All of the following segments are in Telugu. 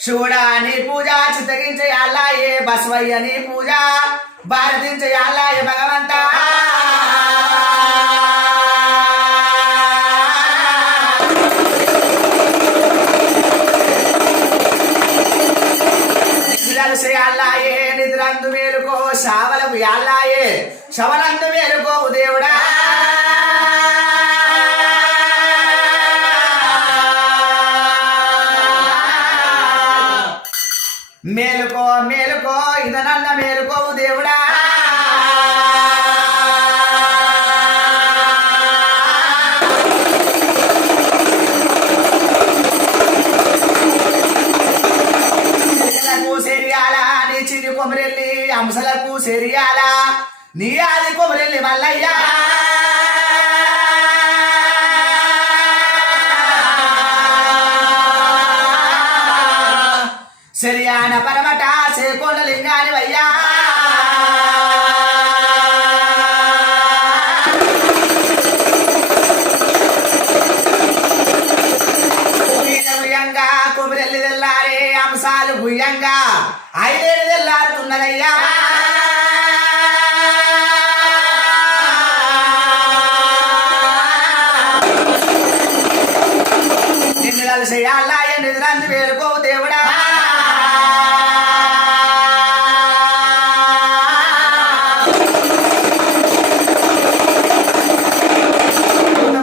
శివుడాని పూజ చిత్తగించేయాలాయే బసవయ్యని పూజ భారతించేయాలాయే భగవంత చేయాలాయే నిద్రందు మేలుకో శావలకు యాలాయే శవనందు మేలుకో దేవుడా మేలుకో మేలుకో ఇదనన్న మేలుకోవు దేవుడా సెరియాల నీ చిరి కొమరెల్లి అంశలకు సెరియాల నీ ఆది కొమరెల్లి మల్లయ్యా శరియాన పరమట చేకోన లింగాని వయ్యా భుయంగా కొమరెల్లి తెల్లారే అంశాలు భుయంగా ఐదేళ్ళు తెల్లారుతున్నదయ్యా నిన్ను కలిసేయాలా నిద్రాంతి వేరుకోవు దేవుడా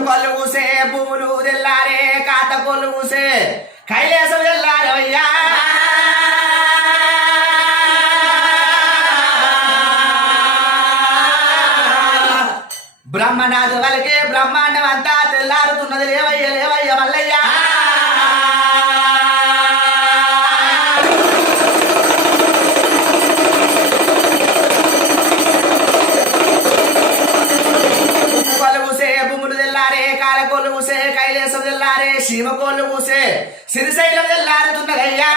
కొల్లు కూసే పువ్వులు తెల్లారే కాత కొల్లు కూసే కైలేసం తెల్లారే అయ్యా బ్రహ్మనాథు వలకే బ్రహ్మాండం అంతా తెల్లారుతున్నది లేవయ్య లేవయ్య మల్లయ్యా కొల్లు కూసే భూములు తెల్లారే కాలకోళ్ళు కూసే కైలేసం తెల్లారే శివకోళ్ళు కూసే సిరిశైలం తెల్లారుతున్నదయ్యా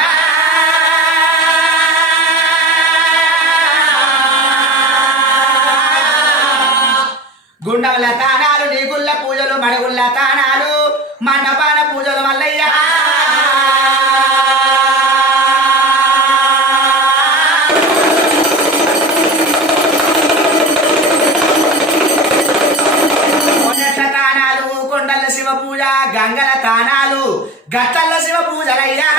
గుండముల తానాలు నీగుళ్ళ పూజలు మడగుళ్ళ తానాలు మండపాన పూజలు మల్లయ్యా కొండల తానాలు కొండల శివ పూజ గంగల తానాలు గట్టల శివ పూజలయ్యా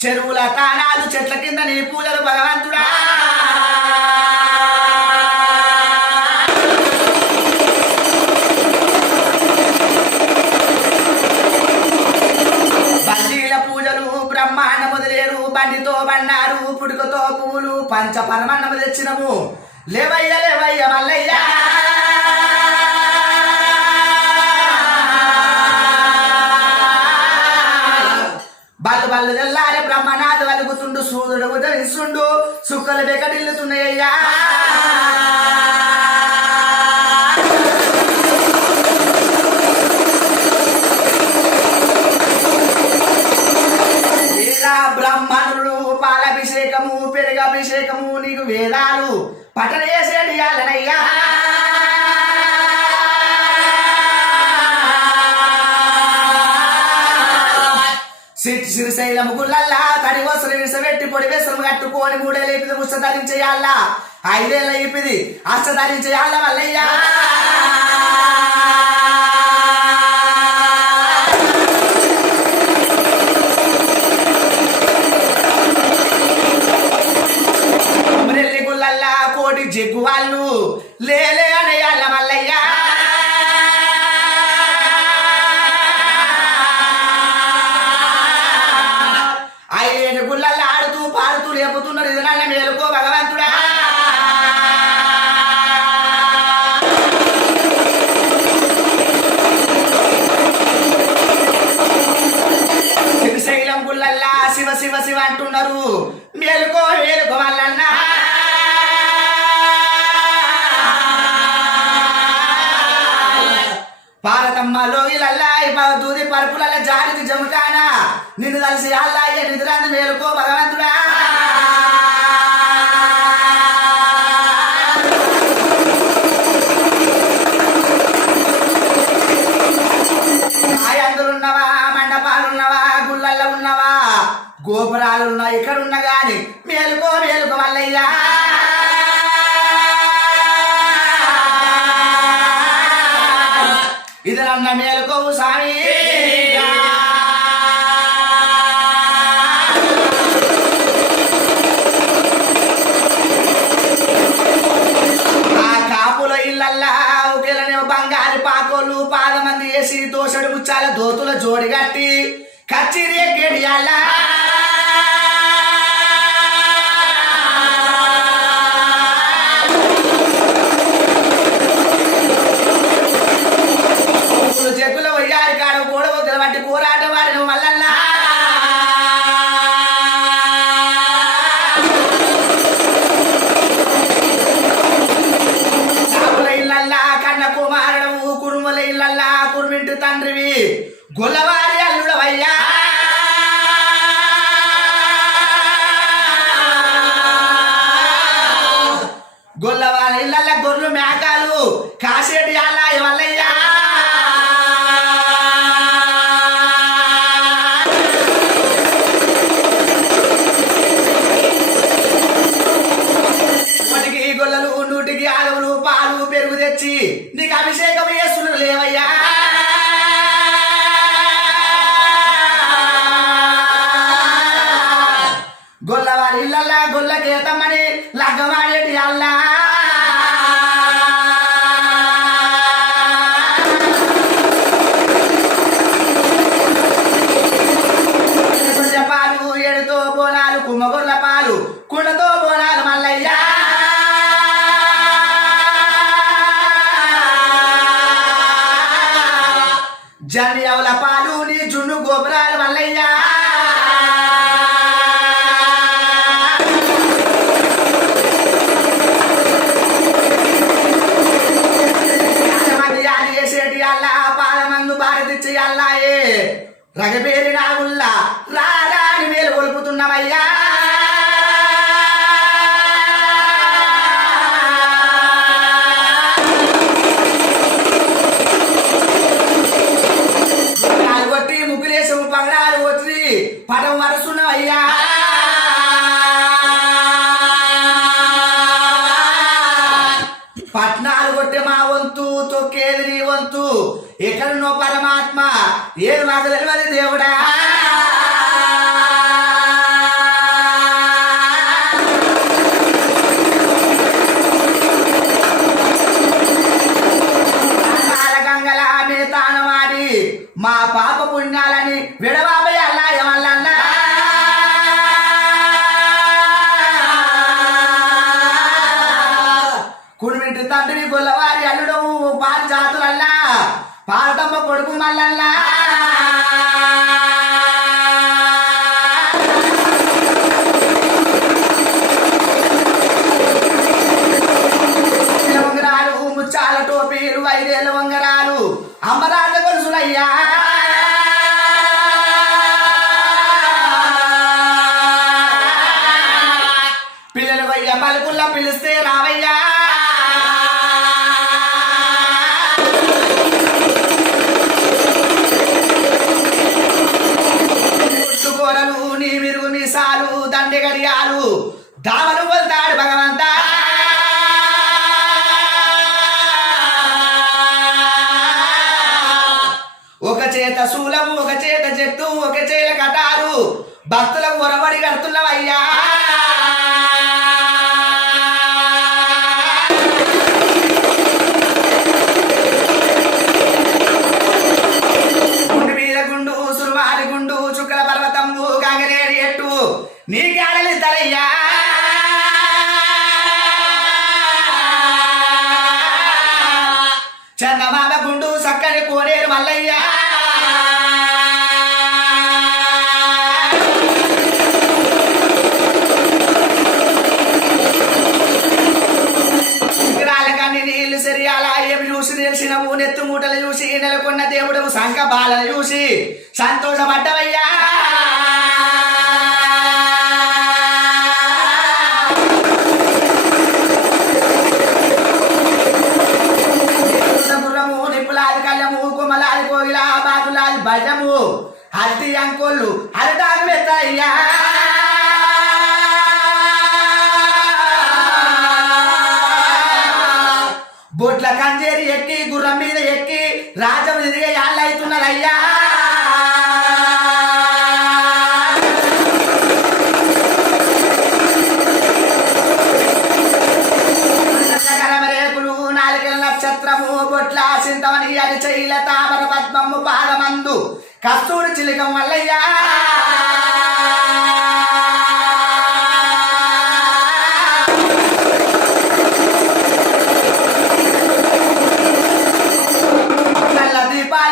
చెరువుల తానాలు చెట్ల కింద నీ పూజలు భగవంతుడా బందీల పూజలు బ్రహ్మాండ మొదలేరు బండితో బండారు పుడుకతో పువ్వులు పంచ పరమన్నము తెచ్చినము లేవయ్య లేవయ్య మల్లయ్యా బల్లు బల్లు తెల్లారే బ్రహ్మనాథు వలుగుతుండు సూర్యుడు ఉదయిస్తుండు సుక్కలు బెకటిల్లుతున్నాయ్యా ఇలా బ్రహ్మణుడు పాలాభిషేకము పెరుగభిషేకము నీకు వేదాలు పఠన చేసేది అల్లనయ్యా సిరిశైలము గుళ్ళల్లా తడి వసలు విసబెట్టి పొడి వేసము కట్టుకొని మూడేళ్ళు అయిపోయింది ముష్ట ధరించేయాలా ఐదేళ్ళు అయిపోయింది అష్ట ధరించేయాల మల్లయ్యా కొమరెల్లి గుళ్ళల్లా కోటి జగ్గు వాళ్ళు లేలే అనేయాల మల్లయ్యా గుళ్ళల్లో ఆడుతూ పాడుతూ లేపుతున్నారు ఇదనాన్ని మేలుకో భగవంతుడా శ్రీశైలం గుళ్ళల్లా శివ శివ శివ అంటున్నారు మేలుకో మేలుకో వాళ్ళన్నా పార్వతమ్మలో ఇలల్లా దూది పరుపుల జారికి జముతానా నిన్ను కలిసి అల్లాయ్య నిద్రాన్ని మేలుకో భగవంతుడా గోపురాలున్నా ఇక్కడున్నా గాని మేలుకో మేలుకో మల్లయ్యా ఇది నన్న మేలుకోవు స్వామి ఇళ్ళల్లా ఒకేలనే బంగారు పాకోళ్ళు పాదమంది వేసి దోసడు ముచ్చాల దోతుల జోడి కట్టి కచ్చిరి ఎక్కేడియాల చెక్కుల వయ్యారి కాడ కూడా ఒకరు బట్టి పోరాట వాడిన మల్లల్లా కురుమింటి తండ్రివి గొల్లవారి అల్లుడవయ్యా గొల్లవారి ఇళ్ళ గొర్రెలు మేకాలు కాసేటి అల్లాయ వల్లయ్యా వాటికి గొల్లలు నూటికి ఆడవులు పాలు పెరుగు తెచ్చి నీకు అభిషేకం చేస్తున్నారు లేవయ్యా గొల్లవారి ఇళ్ళల్లా గొల్ల గీతమ్మని లగ్గమాడేటి అల్లా పాలు ఏడుతో బోనాలు కుమ్మగొర్ల పాలు కుండతో బోనాలు మల్లయ్యా జన్యవుల పాలు నీ జున్ను గోపురాలు మల్లయ్యా రగబేరి నాగుల్లా రారాని మేలు కొలుపుతున్నవయ్యా కొట్టి ముగ్గులేసము పగడాలు వచ్చి పటం వరుస్తున్నవయ్యా పట్నాలు కొట్టే మా వంతు తొక్కేది నీ వంతు ఎక్కడున్నో పరమాత్మ ఏడు మాకు తెలియదు దేవుడా గంగల మేతానమాడి మా పాప పుణ్యాలని విడబాబై అల్లాయ వల్లన్నా కుడిమింటి తండ్రి గొల్లవారి అల్లుడవు పాలు జాతులల్లా పాలతమ్మ కొడుకు మల్లల్లా వంగరాలు ముచ్చాల టోపీలు వైరేళ్ళ వంగరాలు అమ్మరాజ గొలుసులయ్యా పిల్లలు వయ్య పలుకుల్లా పిలిస్తే రావయ్యా నీ మిరుగు మీసాలు దండి గడియాలు దామలు వెళ్తాడు భగవంతా ఒక చేత శూలము ఒక చేత చెట్టు ఒక చేల కటారు భక్తులకు ఒరబడి కడుతున్నవయ్యా గుండు మీద గుండు సురువారి గుండు చుక్కల పర్వతము గంగలేరి ఎట్టు నీ గాడలి తరయ్యా చందమామ గుండు సక్కని కోనేరు మల్లయ్యా నీళ్లు సెరియాల ఏమి చూసి తెలిసినవు నెత్తు మూటలు చూసి నెలకొన్న దేవుడు సంక బాలను చూసి సంతోషపడ్డవయ్యా నిప్పులాది కళ్ళము కుమలాది కోగిల బాగులాది భజము అల్టి అంకోళ్ళు అరటాకు మెత్తయ్యా బొట్ల కంజేరి ఎక్కి గుర్రం మీద ఎక్కి రాజం ఎదిగే యాళ్ళు అవుతున్నారయ్యా రేకులు నాలుగల నక్షత్రము బొట్ల చింతమని అరిచైల తామర పద్మము పాదమందు కస్తూరి చిలికం వల్లయ్యా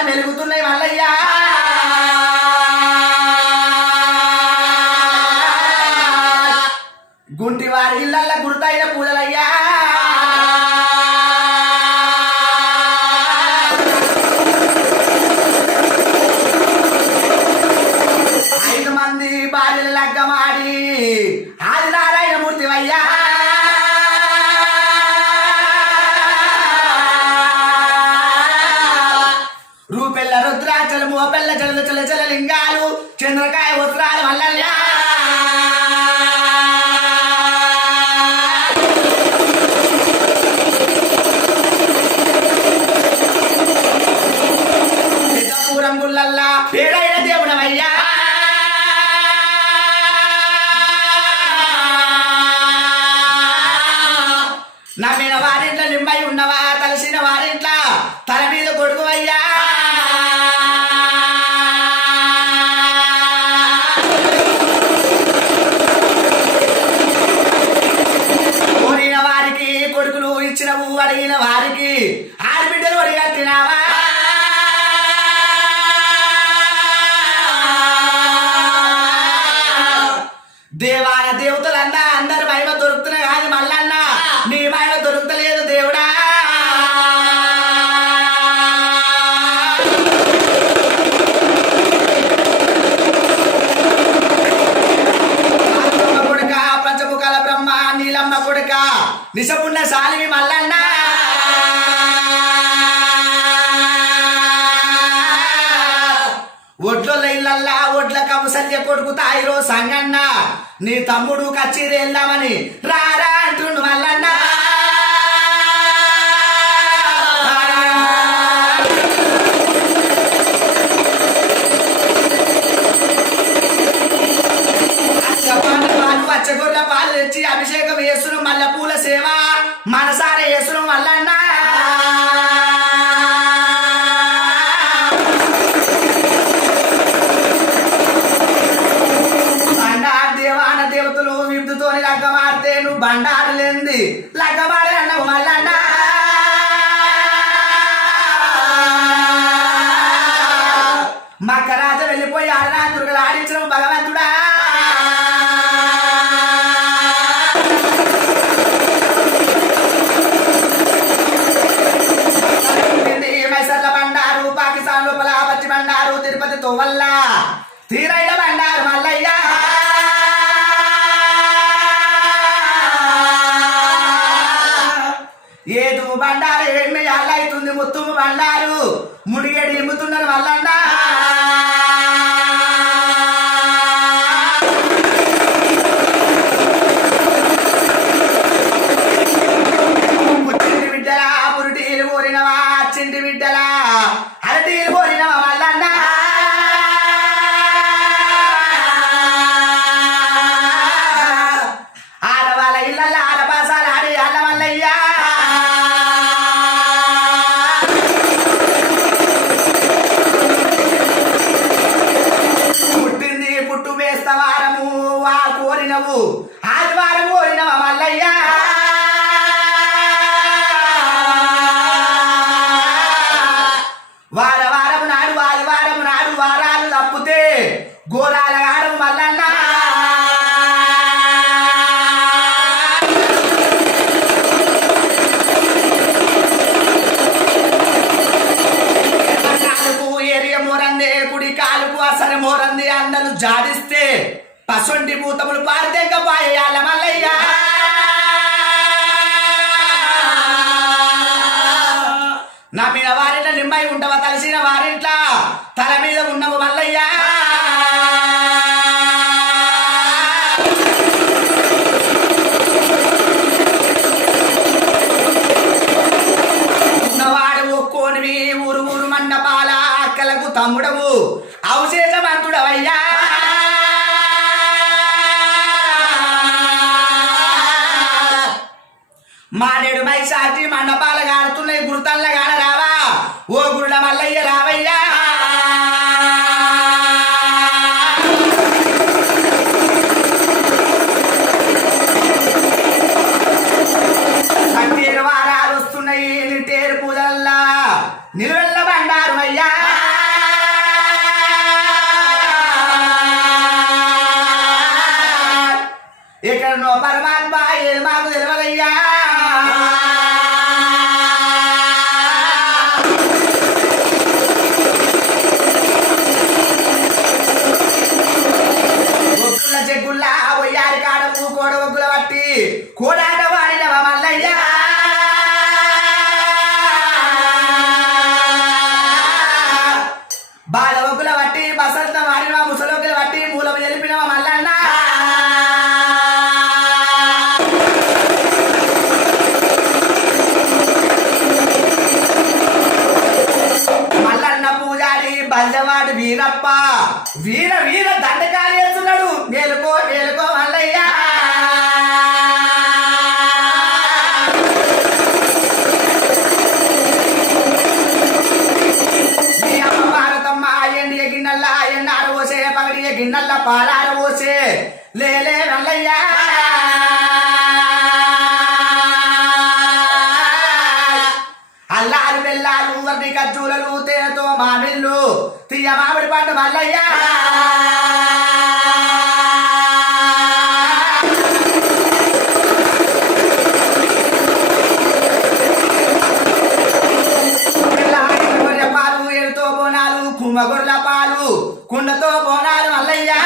మెలుగుతున్నాయి మల్లయ్యా గుంటి వారి ఇళ్ళ గుర్తైన పూజలయ్యా ఐదు మంది భార్యలు లగ్గమాడి ఆదినారాయణ మూర్తివయ్యా రూపెల్ల రుద్రాచలము ఓపెల్ల జల చల చల లింగాలు చంద్రకాయ వస్త్రాలు మల్లల్యా పూరం గుల్లల్లా పేరైన దేవుడవయ్యా నమ్మిన వారింట్లో నిమ్మై ఉన్నవా తలసిన వారింట్ల తల మీద కొడుకువయ్యా కోరిన వారికి కొడుకులు ఇచ్చినవు అడిగిన వారికి ఆడబిడ్డలు అడిగట్టినావా దేవాల దేవతలన్నా అందరు మహిమ దొరుకుతున్నాయి కాదు మల్లన్న నీ మహిమ దొరుకుతలేదు దేవుడా కొడుక పంచముఖాల బ్రహ్మ నీలమ్మ కొడుక నిశపున్న సాలివి మల్లన్న ఒడ్ల ఇళ్ళల్లా ఒడ్ల కమసల్య కొడుకు తాయిరో సంగన్న నీ తమ్ముడు కచ్చిరి వెళ్దామని రారా అంటుండు మల్లన్న పచ్చగొర్ల పాలు తెచ్చి అభిషేకం చేసును మల్ల పూల సేవ మనసార చేసును మల్లన్న దేవతలు విద్యుతోని లగ్గమాడితే నువ్వు బండారు లేంది లగ్గమాడే అన్నావు మల్లన్న మక్కరాజ వెళ్ళిపోయి ఆడనాథుడుగా ఆడించడం భగవంతుడా మైసర్ల బండారు పాకిస్తాన్ లోపల పచ్చి బండారు తిరుపతి తోవల్ల తీరైన బండారు మల్లయ్య ఏదు బండారు ఏమి అల్లవుతుంది ముత్తుము బండారు ముడిగేడి ఇమ్ముతున్నారు మల్లన్న పుట్టింటి బిడ్డలా పురుటీలు కోరినవా చింటి బిడ్డలా అరటీలు కోరినవా మల్లన్న ఆడవాళ్ళ ఇళ్ళల్లో ఆడపాసాలు ఆడి ఆడ మల్లయ్యా పుట్టింది పుట్టు వేస్తవారము వా కోరినవు ఆదివారం కోరినవా మల్లయ్యా వారవారం నాడు ఆదివారం నాడు వారాలు తప్పితే గోరాల గారు మల్లన్న ఏరియా మోరందే కుడి కాలుకు అసలు మోరంది అందరూ జాడిస్తే పసొంటి భూతములు పారితేక పాయాల మల్లయ్యా నమ్మిన వారింట్లో నిమ్మై ఉండవ తలసిన వారింట్ల తల మీద ఉన్నవు మల్లయ్యా పాల అక్కలకు తమ్ముడవు అవశేషమంతుడవయ్యా మానేడు మైసాటి మండపాల గాడుతున్నాయి గురుతల్ల గాన రావా ఓ గురుడ మల్లయ్య రావయ్యా సంతేరు వారాలు వస్తున్నాయి నిట్టేరు పూజల్లా నిలువెల్ల బండారు అయ్యా ఎక్కడనో పరమాత్మ ఏది మాకు తెలియదయ్యా ఒక్కుల చెక్కుల్లా ఒయ్యారి కాడము కోడ ఒగ్గుల బట్టి కోడాట వాడినవ మల్లయ్యా బాల ఒగ్గుల బట్టి బసంత వాడినవ ముసలొగ్గుల బట్టి మూలం తెలిపినవ మల్లన్న బంజవాడు వీరప్ప వీర వీర దండకాలు వేస్తున్నాడు మేలుకో మేలుకో మల్లయ్యా మీ అమ్మ భారతమ్మ ఎండియ గిన్నెల్లా ఎన్నారు పోసే పగడియ గిన్నెల్ల పాలార పోసే లేలే మల్లయ్యా అల్లారు బెల్లాలు వర్ణి ఖర్జూరలు తేనెతో మామిళ్ళు తీయ మామిడి పండు మల్లయ్యా గొర్రె పాలు ఎరుతో బోనాలు కుమ్మగొర్ల పాలు కుండతో బోనాలు మల్లయ్యా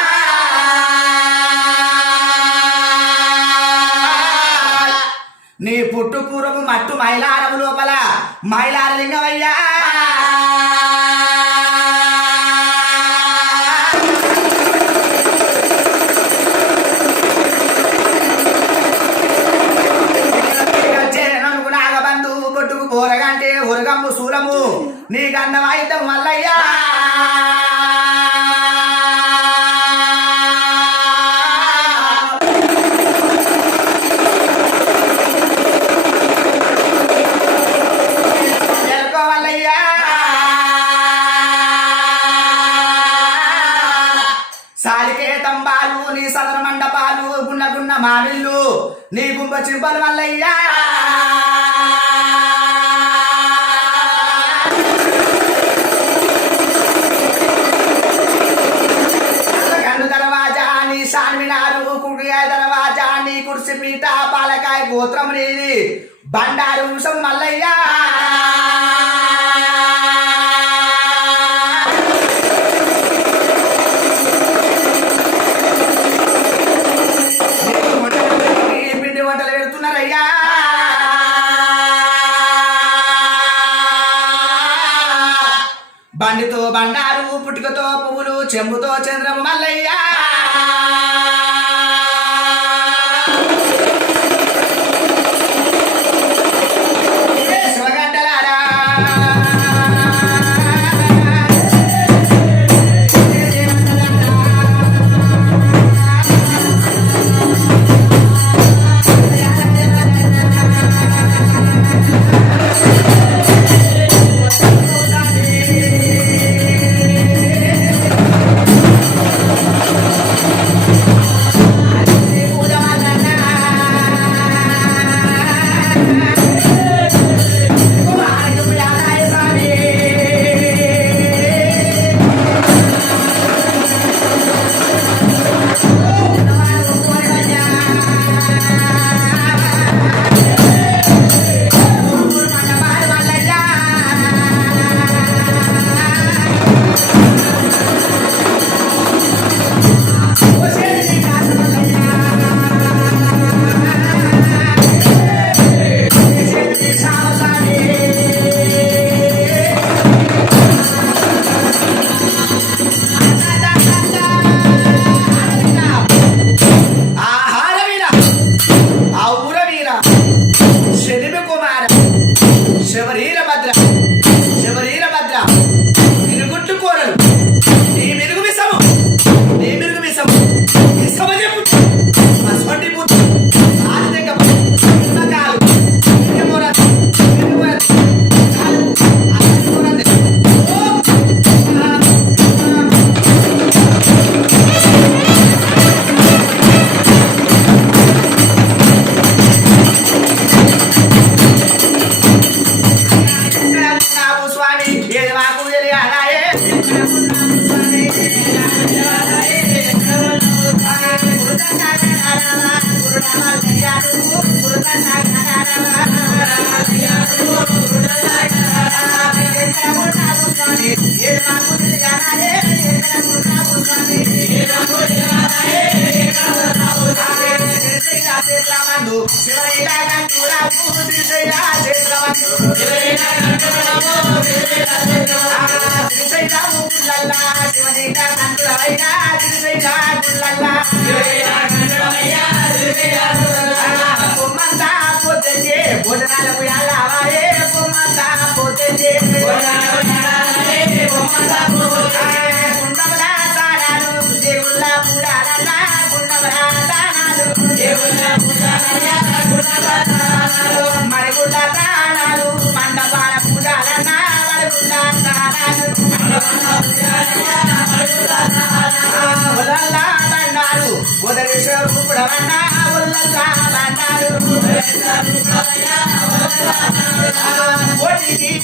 నీ పుట్టు పూర్వము మట్టు మైలారము లోపల మైలారలింగమయ్యా నాగబంధు బొట్టుకు బోరగంటే ఉరగమ్ము శూలము నీ గంధమైతం మల్లయ్యా సాలికేతంబాలు నీ సదర మండపాలు గున్న గున్న మామిళ్ళు నీ గుంప చింపలు మల్లయ్యా కన్ను దర్వాజా నీ సాన్మినారు కుడియాయ దర్వాజా నీ కుర్సి పీట పాలకాయ గోత్రం నీది బండారు వంశం మల్లయ్యా బండితో బండారు పుట్టుకతో పువ్వులు చెంబుతో చంద్రము మల్లయ్యా శివగడ్డలారా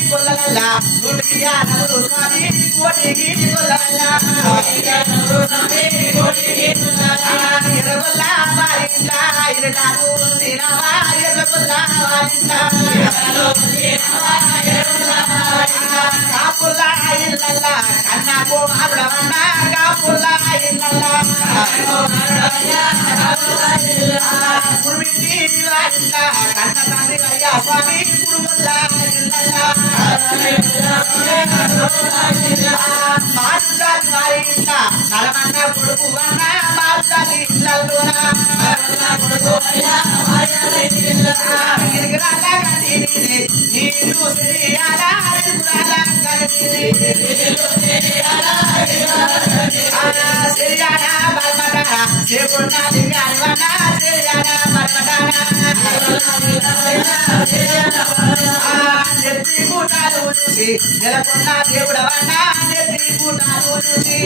కొల్లల్ల గుడియా నమరు స్వామి కోటికి కొల్లల్ల ఎర్రగొల్ల వారింట్ల ఇరటారు తినవా ఎర్రగొల్ల వారింట్ల కాపుల్ల ఇల్లల్ల కన్నకు మారుడవన్న కాపుల్ల ఇల్లల్ల గురువింటి వారింట్ల కన్న తండ్రి అయ్యా స్వామి గురువల్ల ఇల్లల్ల మారుజాతి వారింట్ల నలమన్న కొడుకు అన్న మారుజాతి ఇల్లల్లోన గిరిగిరాల గండి నీరు సిరియాల హరిపురాల గండి సిరియాల బల్మటాన చేకున్న దిగానివన్న సిరియాల బల్మటాన నెత్తి కూటాలు చూసి నెలకొన్న దేవుడవన్న నెత్తి కూటాలు చూసి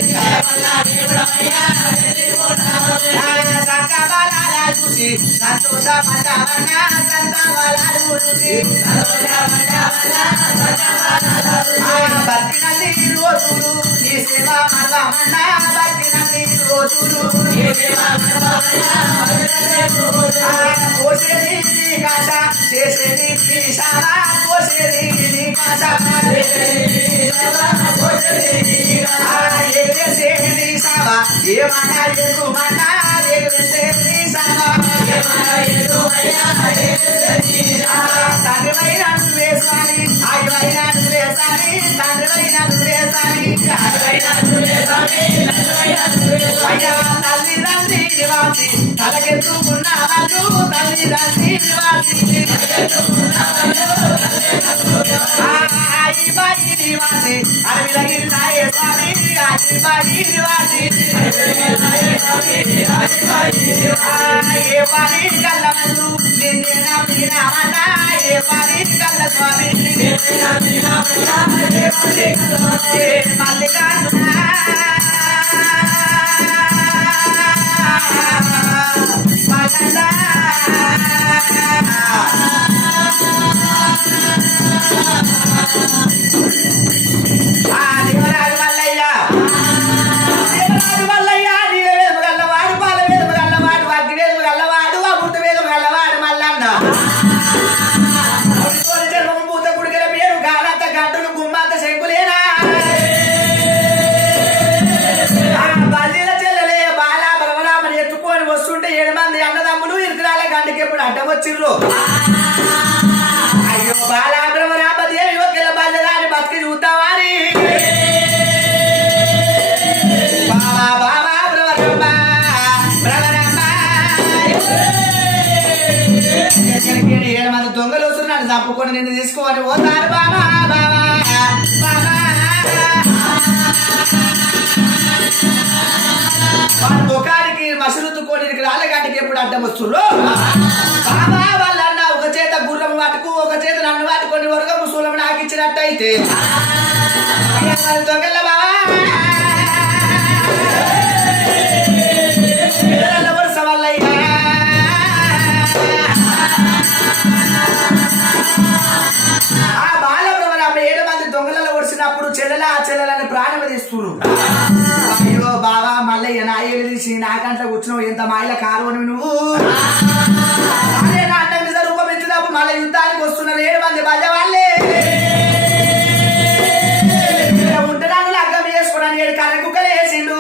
సంకబలాల చూసి సంతోషపడ్డావన్న సంతబలాలు చూసి బతికినల్లి రోజులు నీ సేవ మరవమన్న బతికినల్లి రోజులు కోసేది నీ కాశ చేసేది నీ శాల కోసేది నీ కాశ ఎగరేసేది నీ సావ ఏమన్నా ఎగుమన్నా ఎగరేసేది నీ సావ తండ్రివైన నువ్వే స్వామి ఆయువైన నువ్వే స్వామి తండ్రివైన నువ్వే స్వామి అయ్యా తల్లిదండ్రి నివాసి తలకెత్తుకున్న వాళ్ళు తల్లిదండ్రి నివాసి ఆయిబాయి నివాసి అడవిలగిరినాయే స్వామి ఆయిబాయి నివాసి ఏ పని కళ్ళ ముందు నిన్నే నమ్మినామన్నా ఏ పని కళ్ళ స్వామి మల్లికార్జున దేవరాజు మల్లయ్య దేవరాజు మల్లయ్య నీల వేదము గల్లవాడు పాల వేదము గల్లవాడు అగ్ని వేదము గల్లవాడు అమృత వేదము గల్లవాడు మల్లన్న జన్మము పూత గుడిగల పేరు గానంత గంటలు గుమ్మంత శంకులేనా బల్లీల చెల్లెలే బాలా బలవరామని ఎత్తుకొని వస్తుంటే 7 మంది అన్నదమ్ములు ఇరుకురాల గంటకి ఎప్పుడు అడ్డం వచ్చిర్రు అయ్యో బాలా బ్రహ్మరామ దేవి ఒకేల బల్లరాని బతికి చూద్దామని బాబా బాబా బ్రహ్మరామ బ్రహ్మరామ 7 మంది దొంగలు వస్తున్నాడు చంపుకొని నిన్ను తీసుకొని పోతారు బాబా బాబా బాబా వాళ్ళ ముఖానికి మసలుతుకొని రాళ్ళగంటకి ఎప్పుడు అడ్డం వస్తుర్రు బాబా వాళ్ళన్న ఒక చేత గుర్రం వాటుకు ఒక చేత నన్ను వాటుకొని వరగము శూలం నాకు ఇచ్చినట్టయితే దొంగల బాబా వరుస వల్లయ్యా ఆ బాలబ్రహ్మరామ 7 మంది దొంగలలో ఒడిసినప్పుడు చెల్లెలని ప్రాణం తీస్తున్నారు అయ్యో బాబా మల్లయ్య నా ఏళ్ళు తీసి నాకంట్లో కూర్చున్నావు ఎంత మాయల కారు అని నువ్వు అదే నా అడ్డం మీద రూపం ఎత్తినప్పుడు మళ్ళీ యుద్ధానికి వస్తున్నారు 7 మంది బల్ల వాళ్ళే ఉంటున్నాను లగ్గం చేసుకోవడానికి 7 కర్ర కుక్కలు వేసిండు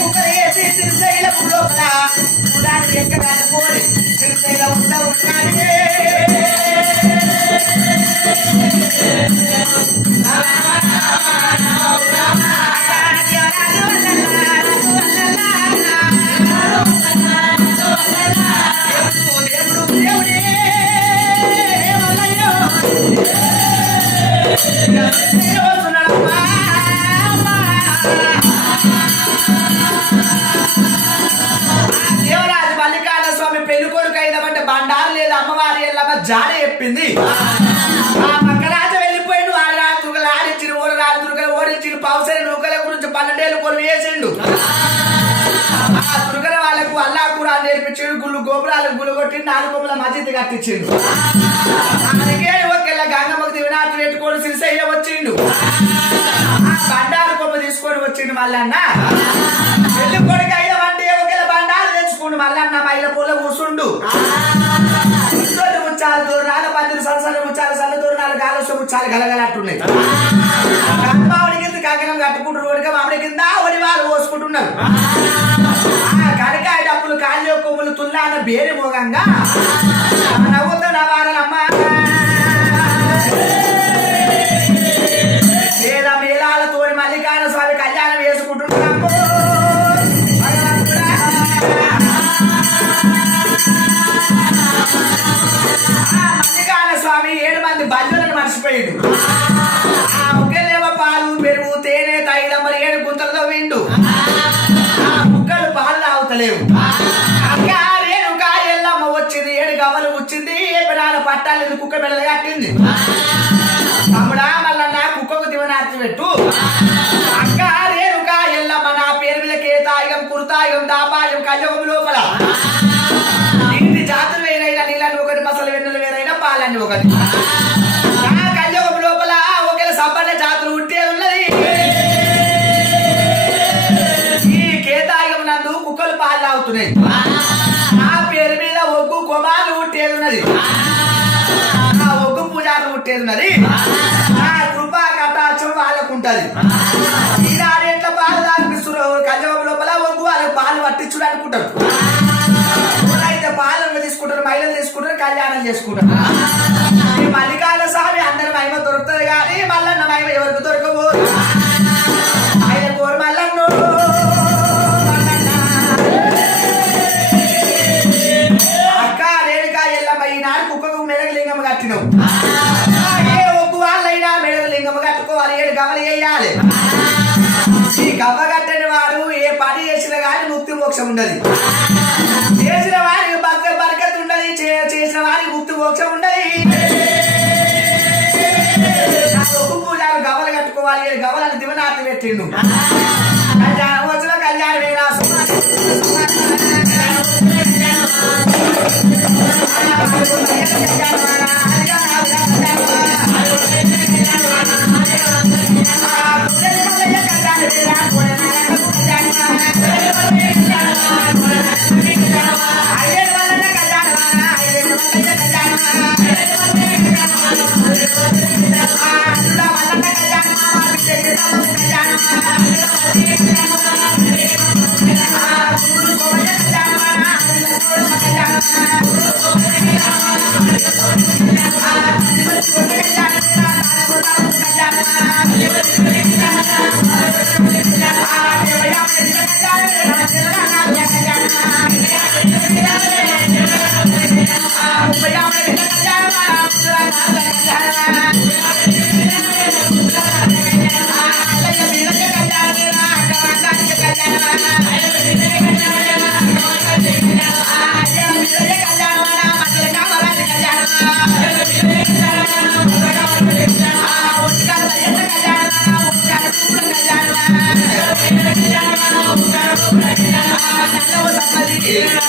కుక్కలు వేసి సిరిశైల లోపల ఉదానికి ఎక్కడ పోయి సిరిశైల ఉన్నాడు దేవరాజు మల్లికార్జున స్వామి పెళ్లి కొడుకు అయినటువంటి బండారు లేదా అమ్మవారి ఎల్లమ్మ జాడ చెప్పింది ఆ మక్కరాజు వెళ్ళిపోయిండు 6 రాత్రులు ఆడించిన 3 రాత్రులు ఓడించిన పౌసరి నూకల గురించి 12 కొలువు వేసిండు. ఆ దుర్గన వాళ్ళకు అల్లా కూడా నేర్పించాడు. గుళ్ళు గోపురాలకు గుళ్ళు కొట్టి 4 కొమ్మల మస్జిద్ కట్టించిండు. అందుకే ఒకేళ్ళ గంగమ్మకు దివినాథ్ పెట్టుకోడు సిరిసయ్య వచ్చిండు. ఆ బండారు కొమ్మ తీసుకొని వచ్చిండు మల్లన్న. పెళ్లి కొడుకు అయిన అంటే ఒకేళ్ళ బండారు తెచ్చుకోండు మల్లన్న. మైల పూల కూర్చుండు. ముచ్చాలు దూరణాలు పందిరు సలసల ముచ్చాలు సల్ల దూరణాలు గాలొస్తే ముచ్చాలు గలగలట్టున్నాయి. మామిడి కింద కాకినం కట్టుకుంటారు. ఒడిగా మామిడి కింద ఒడి వాళ్ళు పోసుకుంటున్నారు. కనకాయ డప్పులు కాళ్ళ కొమ్ములు తుల్లాన బేరి మోగంగా నవ్వుతో నవారనమ్మ లేదా మేళాలతోని మల్లికార్జున స్వామి కళ్యాణం వేసుకుంటున్నాము. మల్లికార్జున స్వామి 7 మంది బల్లులను మర్చిపోయాడు. ఒకేలేమో పాలు పెరుగు తేనె తైలం మరి 7 గుంతలతో విండు. ముక్కలు పాలు తాగుతలేవు. రేణుకా ఎల్లమ్మ వచ్చింది. 7 గవ్వలు వచ్చింది. పెనాల పట్టాలి కుక్క మెడలు కట్టింది. తమ్ముడా మల్లన్న కుక్కకు దివనార్తి పెట్టు. అక్క రేణుకా ఎల్లమ్మ నా పేరు మీద కేతాయుగం కుర్తాయుగం దాపాయం కళ్యోగం లోపల ఇంటి జాతులు వేరైనా నీళ్ళని ఒకటి మసలు వెన్నులు వేరైనా పాలన్నీ ఒకటి. నా కళ్యోగం లోపల ఒకేలా సంపన్న జాతులు ఉంటే ఉన్నది. ఈ కేతాయుగం నందు కుక్కలు పాలు తాగుతున్నాయి. నా పేరు మీద ఒగ్గు కొమాలు ఉట్టేది ఉన్నది. ఆ ఒగ్గు పూజాలు ఉట్టేది ఉన్నది. నా కృపా కటాక్షం వాళ్ళకు ఉంటది. ఈనాడు ఎట్లా పాలు తాగిపిస్తున్నారు. కళ్యాణం లోపల ఒగ్గు వాళ్ళకి పాలు పట్టించుడు అనుకుంటారు. అయితే పాలను తీసుకుంటారు, మహిళలు తీసుకుంటారు, కళ్యాణం చేసుకుంటారు. ఈ మల్లికార్జున స్వామి అందరి మహిమ దొరుకుతుంది కానీ మల్లన్న మహిమ ఎవరికి దొరకబోదు. ఆయన కోరు మల్లన్ను అక్క రేణుకా ఎల్లమ్మ ఈనాడు కుక్కకు మెడగలింగం కట్టినావు. ఏ ఒగ్గు వాళ్ళైనా మెడగలింగం కట్టుకోవాలి. 7 గవ్వలు వేయాలి. ఈ గవ్వ కట్టని వాడు ఏ పని చేసినా కానీ ముక్తి మోక్షం ఉండదు. చేసిన వారికి బరకత్ ఉండదు. చేసిన వారికి ముక్తి మోక్షం ఉండదు. ఒగ్గు పూజలు గవ్వలు కట్టుకోవాలి. 7 గవ్వలను దివనార్తి పెట్టిండు. కళ్యాణం వచ్చిన కళ్యాణం Yeah.